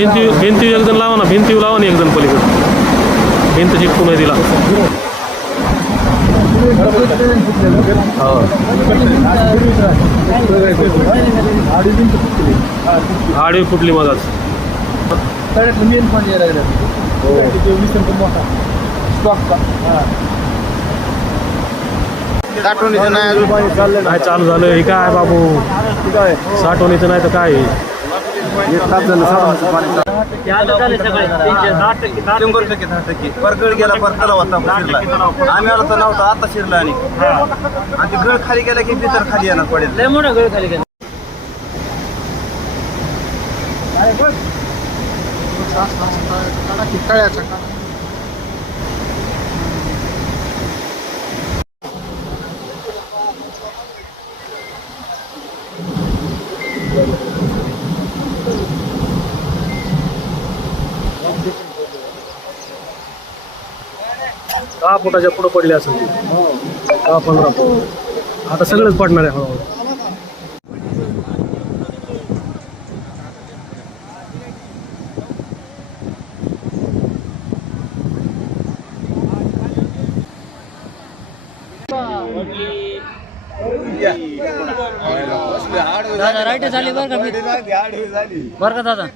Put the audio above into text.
भिंती भिंती एक जण लावा ना. भिंती लावा ना एक जण पलीकडे. भिंत चिटकून आहे तिला हो. आडवी फुटली स्टॉकचा साठवणीचं नाही अजून. काय चालू झालं हे काय बाबू? साठवणीचं नाही तर काय? आहे? एक तास झालं पाणी शंभर टक्के दहा टक्के परगड गेला परतला होता शिरला आम्ही आलो तर नव्हता आता शिरला आणि आणि ते गळ खाली गेला की तर खाली येणार पडेल लय मोठा गळ खाली गेला दहा फुटाच्या पुढं पडले असेल दहा पंधरा फुट. आता सगळंच पडणार आहे हळूहळू. दादा राईट झाली बरं का मी? बरं का दादा?